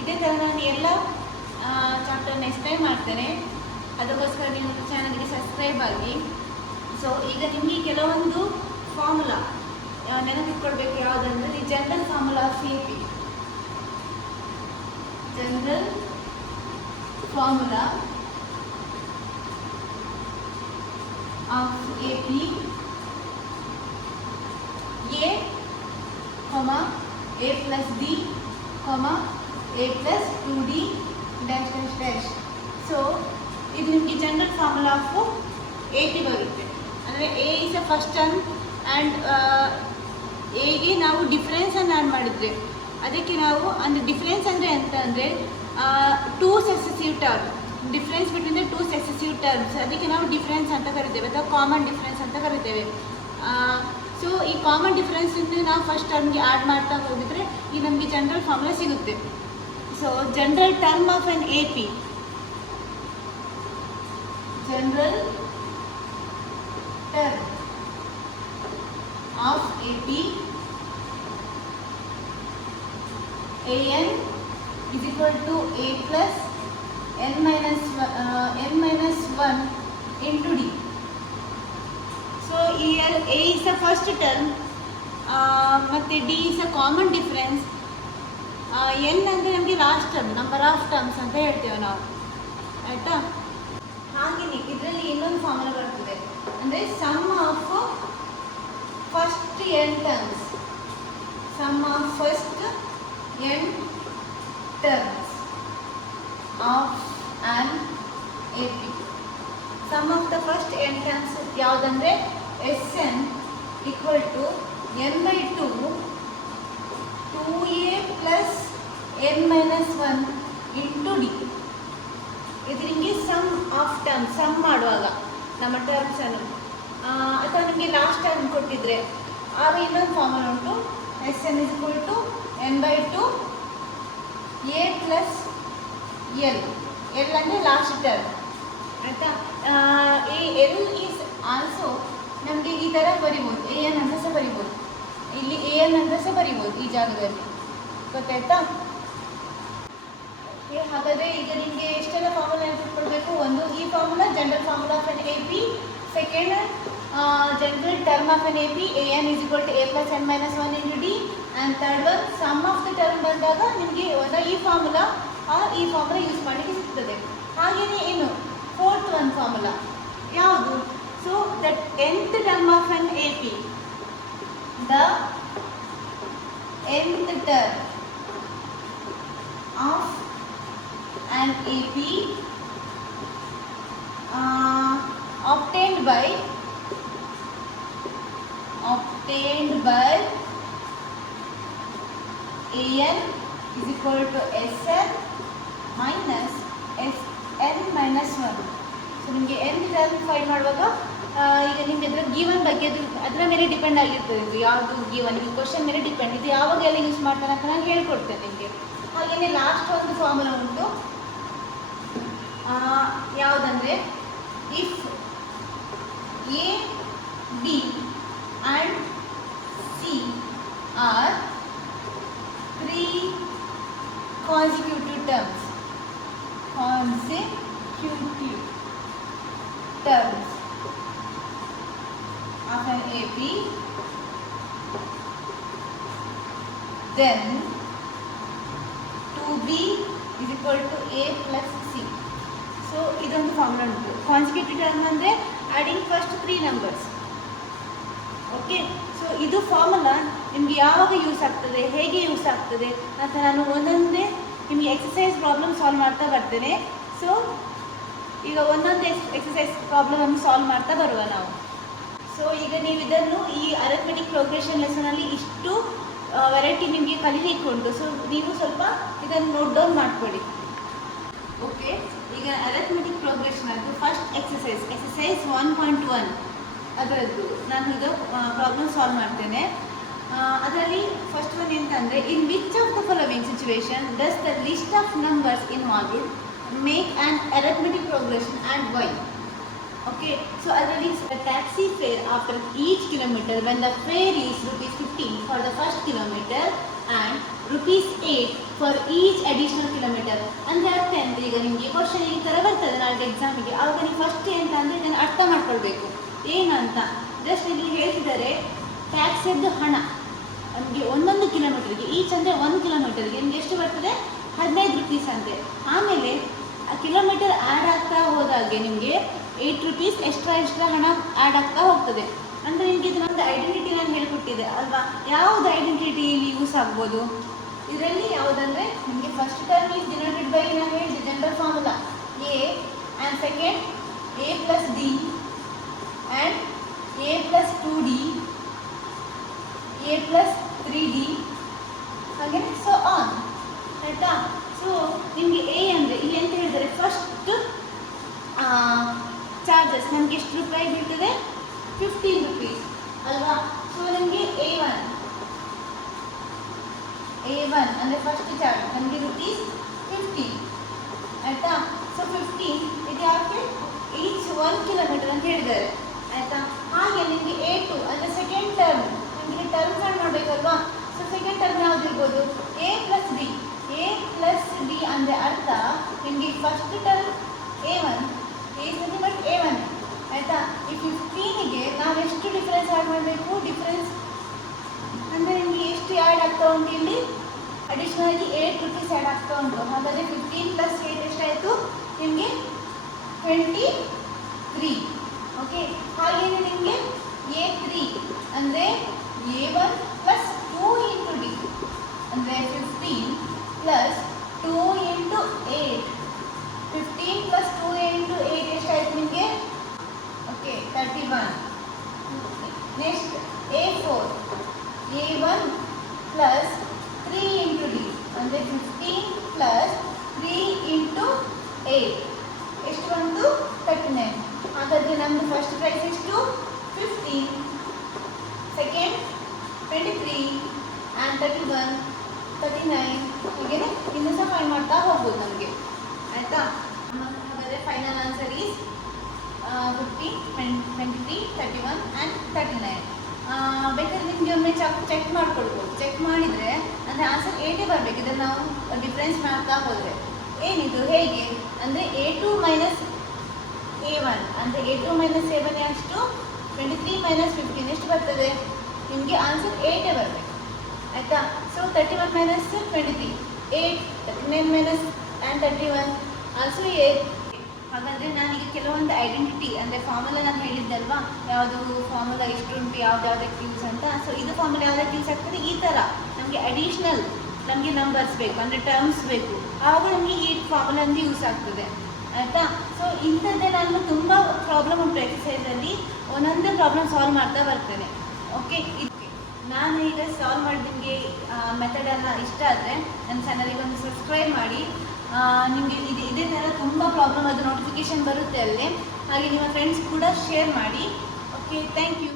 ಇದೇ ಥರ ನಾನು ಎಲ್ಲ ಚಾಪ್ಟರ್ನ ಎಕ್ಸ್ಪ್ಲೈನ್ ಮಾಡ್ತೇನೆ. ಅದಕ್ಕೋಸ್ಕರ ನೀವು ಚಾನಲ್ಗೆ ಸಬ್ಸ್ಕ್ರೈಬ್ ಆಗಿ. ಸೊ ಈಗ ನಿಮಗೆ ಕೆಲವೊಂದು ಫಾರ್ಮುಲಾ ನೆನಪಿಟ್ಕೊಳ್ಬೇಕು. ಯಾವುದಂದ್ರೆ ಈ general formula of A P. General formula of A P a, a plus b, a plus 2d dash dash dash. So ಇದು ನಿಮಗೆ general formula of A P ಬರುತ್ತೆ. ಅಂದರೆ a is a first term and ಎಗೆ ನಾವು ಡಿಫ್ರೆನ್ಸನ್ನು add ಮಾಡಿದರೆ ಅದಕ್ಕೆ ನಾವು ಅಂದರೆ ಡಿಫ್ರೆನ್ಸ್ ಅಂದರೆ ಎಂತ ಅಂದರೆ two successive term, difference between the two successive terms, ಅದಕ್ಕೆ ನಾವು ಡಿಫ್ರೆನ್ಸ್ ಅಂತ ಕರಿತೇವೆ ಅಥವಾ ಕಾಮನ್ ಡಿಫ್ರೆನ್ಸ್ ಅಂತ ಕರಿತೇವೆ. ಸೊ ಈ ಕಾಮನ್ ಡಿಫ್ರೆನ್ಸಿಂದ ನಾವು ಫಸ್ಟ್ ಟರ್ಮ್ಗೆ ಆ್ಯಡ್ ಮಾಡ್ತಾ ಹೋಗಿದ್ರೆ ಈ ನಮಗೆ ಜನರಲ್ ಫಾರ್ಮುಲಾ ಸಿಗುತ್ತೆ. So general term of an A P, general term of A P a n is equal to a plus n minus 1 into d. So here a is the first term, ಮತ್ತೆ d is a common difference, n ಅಂದರೆ ನಮಗೆ last term, number of terms ಅಂತ ಹೇಳ್ತೇವೆ ನಾವು, ಆಯಿತಾ. ಹಾಗೆಯೇ ಇದರಲ್ಲಿ ಇನ್ನೊಂದು ಫಾರ್ಮುಲಾ ಬರ್ತದೆ, ಅಂದರೆ sum of first n terms, sum of first n terms of an AP. Sum of the first n terms ಯಾವುದಂದ್ರೆ Sn equal to n by 2 2a plus n minus 1 into d. ಇದರಿಗೆ sum of term, sum ಮಾಡುವಾಗ ನಮ್ಮ ಟರ್ಮ್ಸನ್ನು ಅಥವಾ ನಿಮಗೆ last term ಕೊಟ್ಟಿದ್ರೆ ಆಗ ಇನ್ನೊಂದು formula ಉಂಟು, Sn is equal to n by 2 a plus L ಅಂದರೆ ಲಾಸ್ಟ್ ಟರ್ಮ್, ಆಯಿತಾ. ಈ ಎಲ್ ಈಸ್ ಆಲ್ಸೋ ನಮಗೆ ಈ ಥರ ಬರಿಬೋದು, ಎ ಎನ್ ಅಂತ ಸಹ ಬರಿಬೋದು, ಇಲ್ಲಿ ಎ ಎನ್ ಅಂತ ಸಹ ಬರಿಬೋದು ಈ ಜಾಗದಲ್ಲಿ, ಗೊತ್ತಾಯ್ತಾ. ಹಾಗಾದರೆ ಈಗ ನಿಮಗೆ ಎಷ್ಟೆಲ್ಲ ಫಾರ್ಮುಲಾ ನೆನಪಿಟ್ಕೊಳ್ಬೇಕು. ಒಂದು ಈ formula general formula of an A P, second general term of an A P a n is equal to a plus n minus 1 into d, and third one sum of the term ಬಂದಾಗ ನಿಮಗೆ ಈ formula use ಮಾಡಲಿಕ್ಕೆ ಸಿಗ್ತದೆ. ಹಾಗೆಯೇ ಏನು fourth one formula ಯಾವುದು? So that nth term of an A P, the nth term ಆಫ್ an AP obtained by an is equal to Sn minus Sn minus 1. So ನಿಮಗೆ nth ಟರ್ಮ್ ಫೈಂಡ್ ಮಾಡುವಾಗ ಈಗ ನಿಮಗೆ ಅದರ ಗಿವನ್ ಬಗ್ಗೆ ಅದರ ಮೇಲೆ ಡಿಪೆಂಡ್ ಆಗಿರ್ತದೆ, ಇದು ಯಾವುದು ಗಿವನ್, ಈ ಕ್ವಶನ್ ಮೇಲೆ ಡಿಪೆಂಡ್, ಇದು ಯಾವಾಗ ಎಲ್ಲ ಯೂಸ್ ಮಾಡ್ತಾನೆ ಅಂತ ನಾನು ಹೇಳ್ಕೊಡ್ತೇನೆ ನಿಮಗೆ. ಹಾಗೆಯೇ ಲಾಸ್ಟ್ ಒಂದು ಫಾರ್ಮುಲಾ ಉಂಟು, ಯಾವುದಂದರೆ if a b and c are 3 consecutive terms of an AP, then 2b is equal to a plus c. So ಇದೊಂದು ಫಾರ್ಮುಲಾ ಉಂಟು. ಕಾನ್ಸಿಕ್ಯೂಟಿವ್ ಟರ್ಮ್ ಅಂದರೆ adding first 3 numbers. Okay, so ಇದು ಫಾರ್ಮುಲಾ ನಿಮಗೆ ಯಾವಾಗ use ಆಗ್ತದೆ, ಹೇಗೆ ಯೂಸ್ ಆಗ್ತದೆ ಅಂತ ನಾನು ಒಂದೊಂದೇ ನಿಮಗೆ ಎಕ್ಸಸೈಸ್ ಪ್ರಾಬ್ಲಮ್ ಸಾಲ್ವ್ ಮಾಡ್ತಾ ಬರ್ತೇನೆ. ಸೊ ಈಗ ಒಂದೊಂದು ಎಕ್ಸಸೈಸ್ ಪ್ರಾಬ್ಲಮನ್ನು ಸಾಲ್ವ್ ಮಾಡ್ತಾ ಬರುವ ನಾವು. ಸೊ ಈಗ ನೀವು ಇದನ್ನು ಈ ಅರಿಥಮೆಟಿಕ್ ಪ್ರೋಗ್ರೆಷನ್ ಲೆಸನಲ್ಲಿ ಇಷ್ಟು ವೆರೈಟಿ ನಿಮಗೆ ಕಲಿಲಿಕ್ಕೆ ಉಂಟು. ಸೊ ನೀವು ಸ್ವಲ್ಪ ಇದನ್ನು ನೋಟ್ ಡೌನ್ ಮಾಡಿಕೊಡಿ. ಓಕೆ, ಈಗ ಅರಿಥಮೆಟಿಕ್ ಪ್ರೋಗ್ರೆಷನ್ ಅದು ಫಸ್ಟ್ ಎಕ್ಸಸೈಸ್ 1.1 ಅದರದ್ದು ನಾನು ಇದು ಪ್ರಾಬ್ಲಮ್ ಸಾಲ್ವ್ ಮಾಡ್ತೇನೆ. ಅದರಲ್ಲಿ ಫಸ್ಟ್ ಒನ್ ಎಂತಂದರೆ, in which of the following situation does the list of numbers involved make an arithmetic progression and why. Okay, so ಅದರಲ್ಲಿ taxi fare after each kilometre when the fare is ₹15 for the first kilometre and ₹8 for each additional kilometre. ಅಂದರೆ ಅರ್ಥ ಅಂತ ಈಗ ನಿಮಗೆ question ಈ ಥರ ಬರ್ತದೆ ನಾಳೆ ಎಕ್ಸಾಮಿಗೆ. ಆವಾಗ ನೀವು ಫಸ್ಟ್ ಎಂತ ಅಂದರೆ ಇದನ್ನು ಅರ್ಥ ಮಾಡ್ಕೊಳ್ಬೇಕು ಏನಂತ. ಜಸ್ಟ್ ಇಲ್ಲಿ ಹೇಳ್ತಿದ್ದಾರೆ ಟ್ಯಾಕ್ಸಿದ್ದು ಹಣ ನಮಗೆ ಒಂದೊಂದು ಕಿಲೋಮೀಟರ್ಗೆ, ಈಚ್ ಅಂದರೆ 1 ಕಿಲೋಮೀಟರ್ಗೆ ನಿಮಗೆ ಎಷ್ಟು ಬರ್ತದೆ, ₹15 ಅಂತೆ. ಆಮೇಲೆ ಆ ಕಿಲೋಮೀಟರ್ ಆ್ಯಡ್ ಆಗ್ತಾ ಹೋದಾಗೆ ನಿಮಗೆ ₹8 ಎಕ್ಸ್ಟ್ರಾ ಹಣ ಆ್ಯಡ್ ಆಗ್ತಾ ಹೋಗ್ತದೆ. ಅಂದರೆ ನಿಮಗೆ ಇದು ನಮ್ಮದು ಐಡೆಂಟಿಟಿ ನಾನು ಹೇಳ್ಕೊಟ್ಟಿದ್ದೆ ಅಲ್ವಾ, ಯಾವುದು ಐಡೆಂಟಿಟಿ ಇಲ್ಲಿ ಯೂಸ್ ಆಗ್ಬೋದು ಇದರಲ್ಲಿ ಯಾವುದಂದರೆ ನಿಮಗೆ first term is denoted by, ನಾನು ಹೇಳಿದೆ general formula A, and second a+d and a+2d a+3d ಹಾಗೆ ಸೊ ಆನ್, ಆಯಿತಾ. ಸೊ ನಿಮಗೆ ಎ ಅಂದರೆ ಇಲ್ಲಿ ಎಂತ ಹೇಳಿದರೆ ಫಸ್ಟ್ ಚಾರ್ಜಸ್ ನಮಗೆ ಎಷ್ಟು ರೂಪಾಯಿ ಬೀಳ್ತದೆ, ₹15 ಅಲ್ವಾ. ಸೊ ನಿಮಗೆ A1 ಅಂದರೆ ಫಸ್ಟ್ ಚಾರ್ಜ್ ನಮಗೆ ₹15 ಆಯಿತಾ. ಸೊ 15 ಇದು ಯಾಕೆ ಈಚ್ 1 ಕಿಲೋಮೀಟರ್ ಅಂತ ಹೇಳಿದ್ದಾರೆ ಆಯಿತಾ. ಹಾಗೆ ನಿಮಗೆ A2 ಅಂದರೆ ಸೆಕೆಂಡ್ ಟರ್ಮ್, ನಿಮಗೆ ಟರ್ಮ್ ಫೈಂಡ್ ಮಾಡಬೇಕಲ್ವಾ. ಸೊ ಸೆಕೆಂಡ್ ಟರ್ಮ್ ಯಾವುದಿರ್ಬೋದು, a+d ಅಂದರೆ ಅರ್ಥ ನಿಮಗೆ first term A1 but A1 ಆಯಿತಾ. ಈ 15ಗೆ ನಾವು ಎಷ್ಟು ಡಿಫ್ರೆನ್ಸ್ ಆ್ಯಡ್ ಮಾಡಬೇಕು, ಡಿಫ್ರೆನ್ಸ್ ಅಂದರೆ ನಿಮಗೆ ಎಷ್ಟು ಆ್ಯಡ್ ಆಗ್ತಾ ಉಂಟು ಇಲ್ಲಿ, ಅಡಿಷ್ನಲ್ ಆಗಿ ₹8 ಆ್ಯಡ್ ಆಗ್ತಾ ಉಂಟು. ಹಾಗಾದರೆ 15 + 8 ಎಷ್ಟಾಯಿತು ನಿಮಗೆ 23. ಓಕೆ. ಹಾಗೆಯೇ ನಿಮಗೆ A3 ಅಂದರೆ A1 + 2 × D ಅಂದರೆ 15 + 2 × 8, 15 + 2 × 8 ಎಷ್ಟಾಯಿತು ನಿಮಗೆ, okay 31. Next A4 A1 + 3 × D ಅಂದರೆ 15 + 3 × 8 ಎಷ್ಟು ಬಂತು, 39. ಹಾಗಾದರೆ ನಮ್ಮದು ಫಸ್ಟ್ ಪ್ರೈಸ್ ಎಷ್ಟು, 15, ಸೆಕೆಂಡ್ 23 ಆ್ಯಂಡ್ 31, 39 ಹೀಗೆ ಇನ್ನೂ ಸಹ ಫೈಂಡ್ ಮಾಡ್ತಾ ಹೋಗ್ಬೋದು ನಮಗೆ ಆಯಿತಾ. ಹಾಗಾದರೆ ಫೈನಲ್ ಆನ್ಸರ್ ಈಸ್ 15, 23, 31 ಆ್ಯಂಡ್ 39. ಬೇಕಾದ್ರೆ ನಿಮಗೆ ಒಮ್ಮೆ ಚೆಕ್ ಮಾಡ್ಕೊಳ್ಬೋದು. ಚೆಕ್ ಮಾಡಿದರೆ ಅಂದರೆ ಆನ್ಸರ್ 8 ಬರಬೇಕು. ಇದನ್ನು ನಾವು ಡಿಫ್ರೆನ್ಸ್ ಮಾಡ್ತಾ ಹೋದರೆ ಏನಿದು ಹೇಗೆ ಅಂದರೆ A2 - A1 ಅಂದರೆ A2 - A1 ಎಷ್ಟು, 23 - 15 ಎಷ್ಟು ಬರ್ತದೆ ನಿಮಗೆ, ಆನ್ಸರ್ 8 ಬರಬೇಕು ಆಯಿತಾ. So 31 - 23 8, 39 - 31 also 8. ಹಾಗಾದರೆ ನಾನೀಗ ಕೆಲವೊಂದು ಐಡೆಂಟಿಟಿ ಅಂದರೆ ಫಾರ್ಮುಲಾ ನಾನು ಹೇಳಿದ್ದಲ್ವಾ, ಯಾವುದು ಫಾರ್ಮುಲಾ ಎಷ್ಟುಂಟು ಯಾವುದಕ್ಕೆ ಯೂಸ್ ಅಂತ. ಸೊ ಇದು ಫಾರ್ಮುಲಾ ಯಾವುದಕ್ಕೆ ಯೂಸ್ ಆಗ್ತದೆ, ಈ ಥರ ನಮಗೆ ಅಡಿಷ್ನಲ್ ನಮಗೆ ನಂಬರ್ಸ್ ಬೇಕು ಅಂದರೆ ಟರ್ಮ್ಸ್ ಬೇಕು, ಆವಾಗ ನಮಗೆ ಈ ಫಾರ್ಮುಲಾ ಅಂದರೆ ಯೂಸ್ ಆಗ್ತದೆ ಆಯಿತಾ. ಸೊ ಇಂಥದ್ದೇ ನಾನು ತುಂಬ ಪ್ರಾಬ್ಲಮ್ ಉಂಟು ಎಕ್ಸಸೈಸಲ್ಲಿ, ಒಂದೊಂದೇ ಪ್ರಾಬ್ಲಮ್ ಸಾಲ್ವ್ ಮಾಡ್ತಾ ಬರ್ತೇನೆ. ಓಕೆ. ಇದಕ್ಕೆ ನಾನು ಈಗ ಸಾಲ್ವ್ ಮಾಡಿ ನಿಮಗೆ ಮೆಥಡೆಲ್ಲ ಇಷ್ಟ ಆದರೆ ನನ್ನ ಚಾನಲಿಗೆ ಒಂದು ಸಬ್ಸ್ಕ್ರೈಬ್ ಮಾಡಿ. ನಿಮಗೆ ಇದೇ ಥರ ತುಂಬ ಪ್ರಾಬ್ಲಮ್ ಅದು ನೋಟಿಫಿಕೇಷನ್ ಬರುತ್ತೆ ಅಲ್ಲೇ. ಹಾಗೆ ನಿಮ್ಮ ಫ್ರೆಂಡ್ಸ್ ಕೂಡ ಶೇರ್ ಮಾಡಿ. Okay, thank you.